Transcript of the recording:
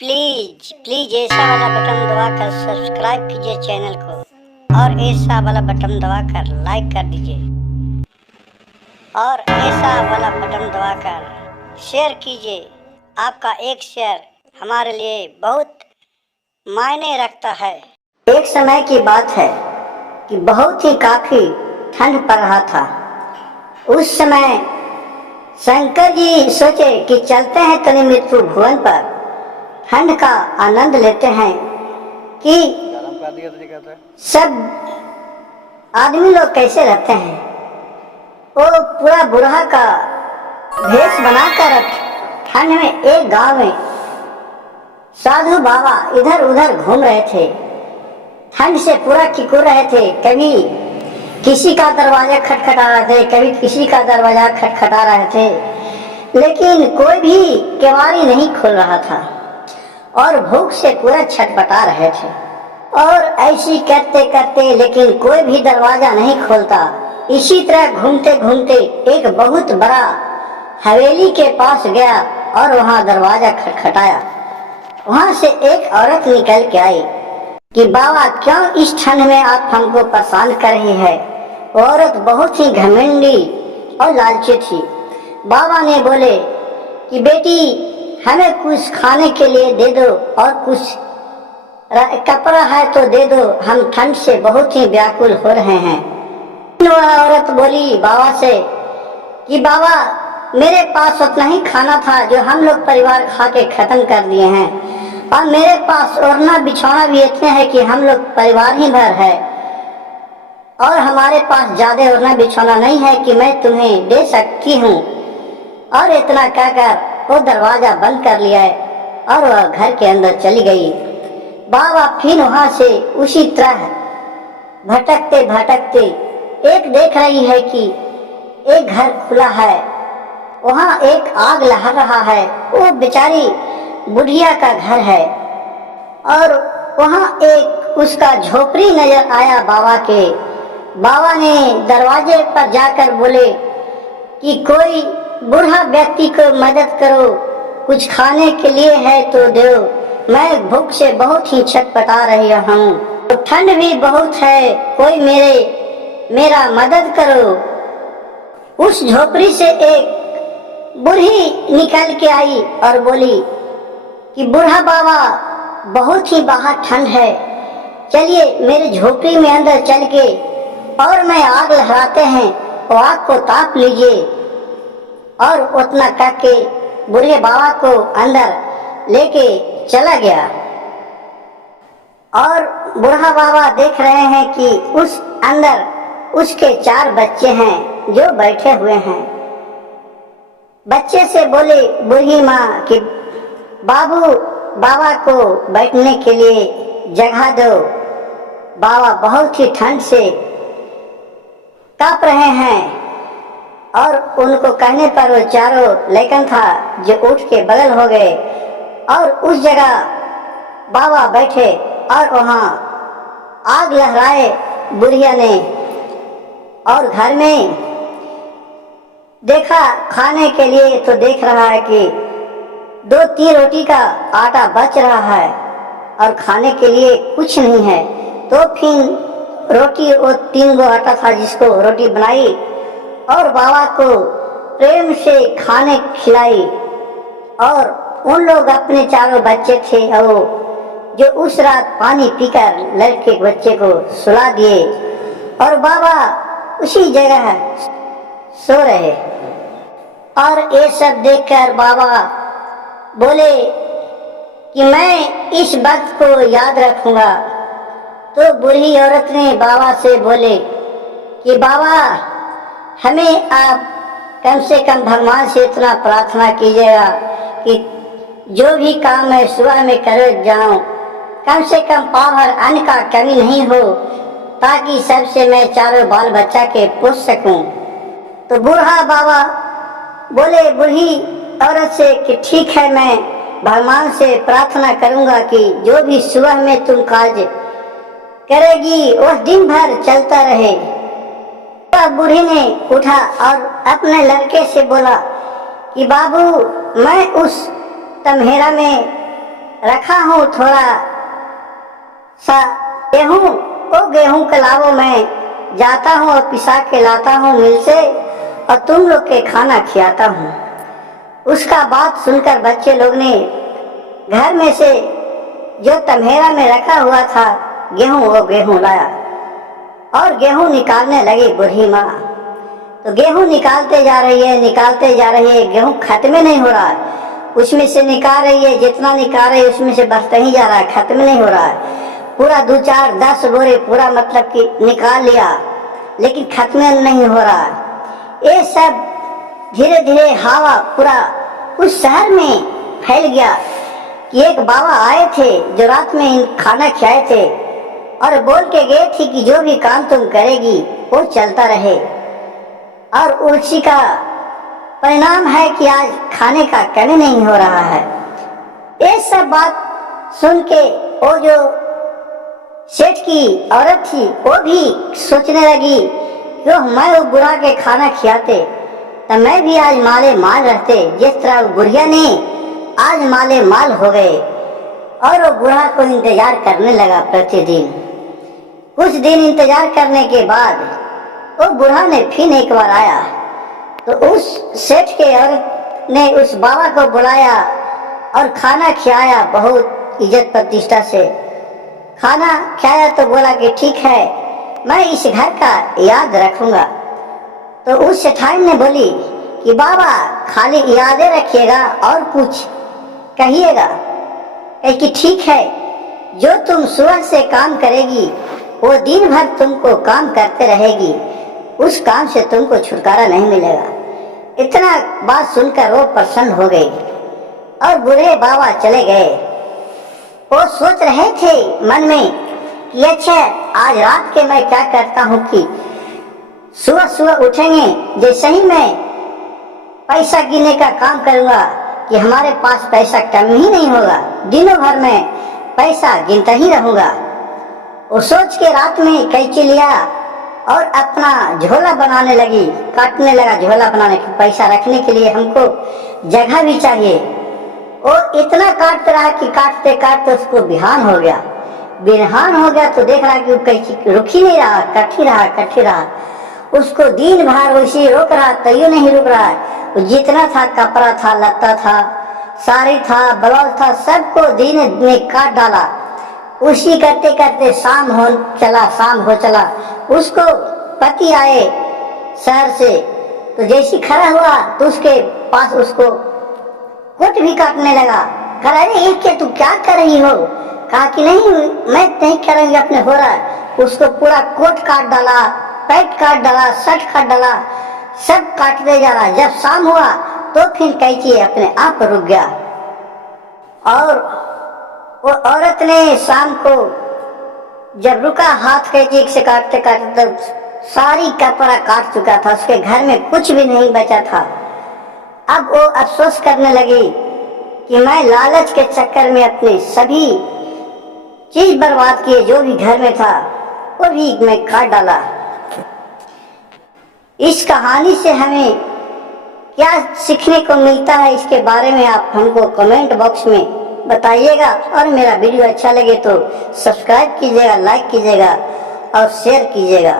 Please please ऐसा वाला button दबाकर सब्सक्राइब कीजिए चैनल को और ऐसा वाला बटन दबाकर लाइक कर दीजिए और ऐसा वाला बटन दबाकर शेयर कीजिए। आपका एक शेयर हमारे लिए बहुत मायने रखता है। एक समय की बात है कि बहुत ही काफी ठंड पड़ रहा था। उस समय शंकर जी सोचे कि चलते हैं तनि मृत्यु भुवन पर, ठंड का आनंद लेते हैं कि सब आदमी लोग कैसे रहते हैं। वो पूरा बुढ़ा का भेष बनाकर ठंड में एक गांव में साधु बाबा इधर उधर घूम रहे थे। ठंड से पूरा ठिठुर रहे थे। कभी किसी का दरवाजा खटखटा रहे थे, कभी किसी का दरवाजा खटखटा रहे थे, लेकिन कोई भी केवाड़ी नहीं खोल रहा था और भूख से पूरा छटपटा रहे थे। और ऐसी करते करते लेकिन कोई भी दरवाजा नहीं खोलता। इसी तरह घूमते घूमते एक बहुत बड़ा हवेली के पास गया और वहां दरवाजा खटखटाया। वहां से एक औरत निकल के आई कि बाबा क्यों इस ठंड में आप हमको परेशान कर रही है। औरत बहुत ही घमंडी और लालची थी। बाबा ने बोले कि बेटी हमें कुछ खाने के लिए दे दो और कुछ कपड़ा है तो दे दो, हम ठंड से बहुत ही व्याकुल हो रहे हैं। वह औरत बोली बाबा से कि बाबा मेरे पास उतना ही खाना था जो हम लोग परिवार खा के खत्म कर दिए हैं, और मेरे पास ओढ़ना बिछौना भी इतने हैं कि हम लोग परिवार ही भर है, और हमारे पास ज्यादा ओढ़ना बिछौना नहीं है कि मैं तुम्हें दे सकती हूँ। और इतना कहकर वो दरवाजा बंद कर लिया है और वह घर के अंदर चली गई। बाबा फिर वहां से उसी तरह भटकते भटकते एक देख रही है कि एक घर खुला है, वहां एक आग लहर रहा है। वो बेचारी बुढ़िया का घर है और वहां एक उसका झोपड़ी नजर आया बाबा के। बाबा ने दरवाजे पर जाकर बोले कि कोई बूढ़ा व्यक्ति को मदद करो, कुछ खाने के लिए है तो दो, मैं भूख से बहुत ही छटपटा रही हूँ, तो ठंड भी बहुत है, कोई मेरा मदद करो। उस झोपड़ी से एक बूढ़ी निकल के आई और बोली कि बूढ़ा बाबा बहुत ही बाहर ठंड है, चलिए मेरे झोपड़ी में अंदर चल के और मैं आग लहराते हैं, वो आग को ताप लीजिए। और उतना कह के बूढ़े बाबा को अंदर लेके चला गया। और बूढ़ा बाबा देख रहे हैं कि उस अंदर उसके 4 बच्चे हैं जो बैठे हुए हैं। बच्चे से बोले बूढ़ी माँ कि बाबू बाबा को बैठने के लिए जगह दो, बाबा बहुत ही ठंड से कांप रहे हैं। और उनको कहने पर वो चारों लेकिन था जो उठ के बगल हो गए और उस जगह बाबा बैठे और वहां आग लहराए बुढ़िया ने। और घर में देखा खाने के लिए तो देख रहा है कि 2-3 रोटी का आटा बच रहा है और खाने के लिए कुछ नहीं है। तो फिर रोटी वो 3 गो आटा था जिसको रोटी बनाई और बाबा को प्रेम से खाने खिलाई। और उन लोग अपने 4 बच्चे थे और जो उस रात पानी पीकर लड़के बच्चे को सुला दिए और बाबा उसी जगह सो रहे। और ये सब देखकर बाबा बोले कि मैं इस वक्त को याद रखूंगा। तो बूढ़ी औरत ने बाबा से बोले कि बाबा हमें आप कम से कम भगवान से इतना प्रार्थना कीजिएगा कि जो भी काम मैं सुबह में कर जाऊं, कम से कम पाव भर अन्न का कमी नहीं हो, ताकि सबसे मैं 4 बाल बच्चा के पोस सकूं। तो बूढ़ा बाबा बोले बूढ़ी औरत से कि ठीक है, मैं भगवान से प्रार्थना करूंगा कि जो भी सुबह में तुम कार्य करेगी वह दिन भर चलता रहे। बूढ़ी ने उठा और अपने लड़के से बोला कि बाबू मैं उस तम्हेरा में रखा हूँ थोड़ा सा गेहूँ, वो गेहूँ के लावो मैं जाता हूँ और पिसा के लाता हूँ मिल से और तुम लोग के खाना खिलाता हूँ। उसका बात सुनकर बच्चे लोग ने घर में से जो तम्हेरा में रखा हुआ था गेहूँ, वो गेहूँ लाया और गेहूँ निकालने लगी बूढ़ी माँ। तो गेहूँ निकालते जा रही है, निकालते जा रही है, गेहूँ खत्म नहीं हो रहा है। उसमें से निकाल रही है, जितना निकाल रही है उसमें से बढ़ता ही जा रहा है, खत्म नहीं हो रहा है। पूरा 2 4 10 बोरे पूरा मतलब कि निकाल लिया, लेकिन खत्म नहीं हो रहा है। ये सब धीरे धीरे हवा पूरा उस शहर में फैल गया कि एक बाबा आए थे जो रात में खाना खिलाए थे और बोल के गए थे कि जो भी काम तुम करेगी वो चलता रहे, और उसी का परिणाम है कि आज खाने का कमी नहीं हो रहा है। ये सब बात सुन के वो जो सेठ की औरत थी वो भी सोचने लगी कि मैं वो बुढ़ा के खाना खिलाते तो मैं भी आज माले माल रहते, जिस तरह वो बुढ़िया ने आज माले माल हो गए। और वो बुढ़ा को इंतजार करने लगा प्रतिदिन। कुछ दिन इंतजार करने के बाद वो बुढ़ा ने फिर एक बार आया तो उस सेठ के औरत ने उस बाबा को बुलाया और खाना खिलाया, बहुत इज्जत प्रतिष्ठा से खाना खिलाया। तो बोला कि ठीक है, मैं इस घर का याद रखूंगा। तो उस सेठान ने बोली कि बाबा खाली यादें रखिएगा और कुछ कहिएगा, कि ठीक है, जो तुम सुबह से काम करेगी वो दिन भर तुमको काम करते रहेगी, उस काम से तुमको छुटकारा नहीं मिलेगा। इतना बात सुनकर वो प्रसन्न हो गई और बूढ़े बाबा चले गए। वो सोच रहे थे मन में कि अच्छा आज रात के मैं क्या करता हूँ कि सुबह सुबह उठेंगे, जैसे ही मैं पैसा गिनने का काम करूँगा कि हमारे पास पैसा कम ही नहीं होगा, दिनों भर में पैसा गिनता ही रहूँगा। वो सोच के रात में कैंची लिया और अपना झोला बनाने लगी, काटने लगा झोला बनाने के, पैसा रखने के लिए हमको जगह भी चाहिए। वो इतना काटते रहा कि काटते काटते उसको बिहान हो गया। बिहान हो गया तो देख रहा कि वो कैंची रुक ही नहीं रहा, कट ही रहा। उसको दिन भर उसी रोक रहा, तैयो नहीं रुक रहा है। वो जितना था कपड़ा था, लत्ता था, साड़ी था, ब्लाउज था, सबको दिन में काट डाला। उसी करते करते शाम हो चला। उसको पति आए शहर से, तो जैसी खड़ा हुआ तो उसके पास उसको कोट भी काटने लगा। कहा अरे ये क्या, तू क्या कर रही हो? कहा कि नहीं मैं नहीं करूंगी, अपने हो रहा है। उसको पूरा कोट काट डाला, पैंट काट डाला, शर्ट काट डाला, सब काटते जा रहा। जब शाम हुआ तो फिर कैंची अपने आप रुक गया। और वो औरत ने शाम को जब रुका, हाथ कैंची से काटते काटते तब सारी कपड़ा काट चुका था, उसके घर में कुछ भी नहीं बचा था। अब वो अफसोस करने लगी कि मैं लालच के चक्कर में अपने सभी चीज बर्बाद किए, जो भी घर में था वो भी मैं काट डाला। इस कहानी से हमें क्या सीखने को मिलता है, इसके बारे में आप हमको कमेंट बॉक्स में बताइएगा। और मेरा वीडियो अच्छा लगे तो सब्सक्राइब कीजिएगा, लाइक कीजिएगा और शेयर कीजिएगा।